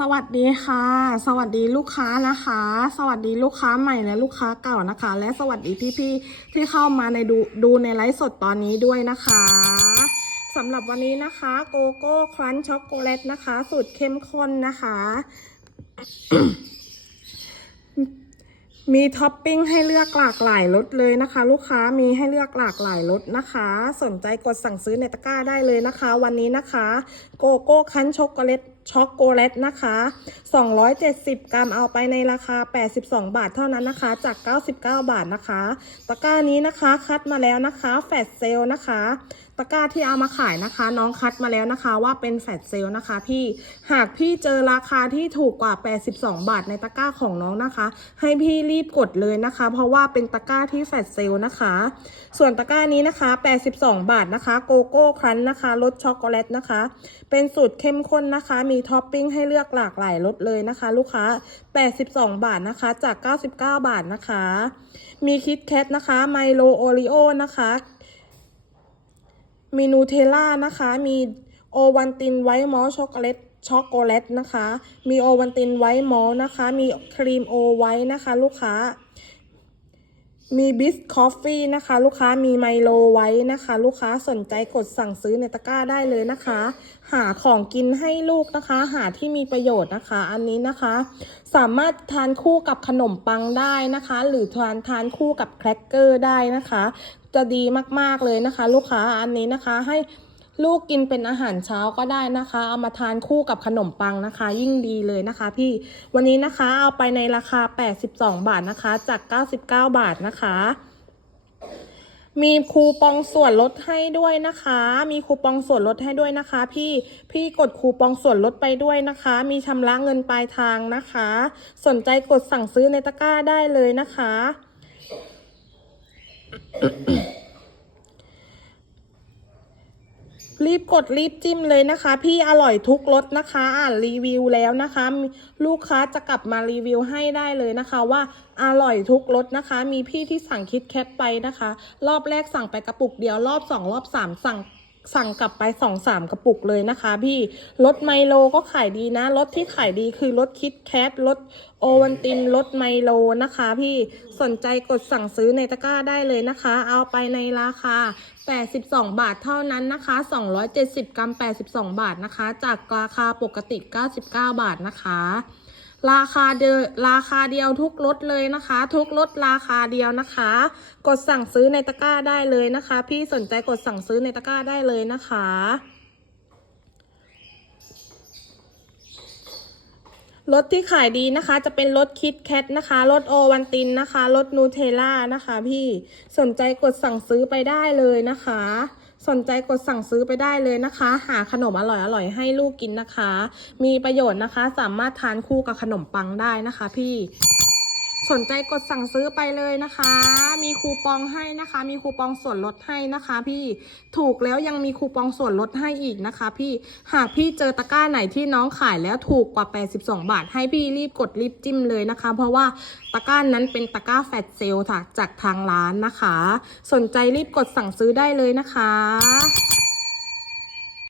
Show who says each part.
Speaker 1: สวัสดีค่ะ สวัสดีลูกค้านะคะ สวัสดีลูกค้าใหม่และลูกค้าเก่านะคะ และสวัสดีพี่ๆที่เข้ามาในดูดูในไลฟ์สดตอนนี้ด้วยนะคะสำหรับวันนี้นะคะโกโก้ครันช็อกโกแลตนะคะ สูตรเข้มข้นนะคะ มีท็อปปิ้งให้เลือกหลากหลายรสเลยนะคะ ลูกค้ามีให้เลือกหลากหลายรสนะคะ สนใจกดสั่งซื้อในตะกร้าได้เลยนะคะ วันนี้นะคะ โกโก้คั้นช็อกโกแลต ช็อกโกแลตนะคะ 270 กรัมเอาไปในราคา 82 บาทเท่านั้นนะคะ จาก 99 บาทนะคะ ตะกร้านี้นะคะคัดมาแล้วนะคะ แฟดเซลนะคะ ตะกร้าที่เอามาขายนะคะ น้องคัดมาแล้วนะคะ ว่าเป็นแฟดเซลนะคะ พี่ หากพี่เจอราคาที่ถูกกว่า 82 บาทในตะกร้าของน้องนะคะ ให้พี่รีบกดเลยนะคะ เพราะว่าเป็นตะกร้าที่แฟดเซลนะคะ ส่วนตะกร้านี้นะคะ 82 บาทนะคะ โกโก้ครันนะคะ รสช็อกโกแลตนะคะ เป็นสูตรเข้มข้นนะคะ มีีท็อปปิ้งให้เลือกหลากหลายรสเลยนะคะ ลูกค้า 82 บาทนะคะ จาก 99 บาทนะคะ มีคิดแคทนะคะ ไมโลโอริโอนะคะมีนูเทล่านะคะ มีโอวันตินไวท์มอลช็อกโกแลตช็อกโกแลตนะคะ มีโอวันตินไวท์มอลนะคะ มีครีมโอไวท์นะคะ ลูกค้า มีบิสคอฟฟี่นะคะ ลูกค้ามีไมโลไว้นะคะ ลูกค้าสนใจกดสั่งซื้อในตะกร้าได้เลยนะคะ หาของกินให้ลูกนะคะ หาที่มีประโยชน์นะคะ อันนี้นะคะ สามารถทานคู่กับขนมปังได้นะคะ หรือทานทานคู่กับแครกเกอร์ได้นะคะ จะดีมากๆเลยนะคะ ลูกค้าอันนี้นะคะให้ ลูกกินเป็นอาหารเช้าก็ได้นะคะ เอามาทานคู่กับขนมปังนะคะ ยิ่งดีเลยนะคะพี่วันนี้นะคะเอาไปในราคา 82 บาทนะคะ จาก 99 บาทนะคะ มีคูปองส่วนลดให้ด้วยนะคะ มีคูปองส่วนลดให้ด้วยนะคะ พี่พี่กดคูปองส่วนลดไปด้วยนะคะ มีชำระเงินปลายทางนะคะ สนใจกดสั่งซื้อในตะกร้าได้เลยนะคะ รีบกดรีบจิ้มเลยนะคะ พี่อร่อยทุกรสนะคะ อ่านรีวิวแล้วนะคะ ลูกค้าจะกลับมารีวิวให้ได้เลยนะคะว่าอร่อยทุกรสนะคะ มีพี่ที่สั่งคิดแคทไปนะคะ รอบแรกสั่งไปกระปุกเดียวรอบสองรอบสามสั่งสั่งกลับไปสองสามกระปุกเลยนะคะ พี่รสไมโลก็ขายดีนะรสที่ขายดีคือรสคิดแคทรสโอวันตินรสไมโลนะคะ พี่สนใจกดสั่งซื้อในตะกร้าได้เลยนะคะ เอาไปในราคา 82 บาทเท่านั้นนะคะ 270 กรัม 82 บาทนะคะ จากราคาปกติ 99 บาทนะคะ ราคาเดียวราคาเดียวทุกรถเลยนะคะ ทุกรถราคาเดียวนะคะ กดสั่งซื้อในตะกร้าได้เลยนะคะ พี่สนใจกดสั่งซื้อในตะกร้าได้เลยนะคะ รถที่ขายดีนะคะ จะเป็นรถคิดแคทนะคะ รถโอวันตินนะคะ รถนูเทล่านะคะ พี่สนใจกดสั่งซื้อไปได้เลยนะคะ สนใจกดสั่งซื้อไปได้เลยนะคะ หาขนมอร่อยๆให้ลูกกินนะคะ มีประโยชน์นะคะ สามารถทานคู่กับขนมปังได้นะคะ พี่ สนใจกดสั่งซื้อไปเลยนะคะ มีคูปองให้นะคะ มีคูปองส่วนลดให้นะคะ พี่ถูกแล้วยังมีคูปองส่วนลดให้อีกนะคะ พี่หากพี่เจอตะกร้าไหนที่น้องขายแล้วถูกกว่า 82 บาท ให้พี่รีบกดรีบจิ้มเลยนะคะ เพราะว่าตะกร้านั้นเป็นตะกร้าแฟตเซลค่ะจากทางร้านนะคะ สนใจรีบกดสั่งซื้อได้เลยนะคะ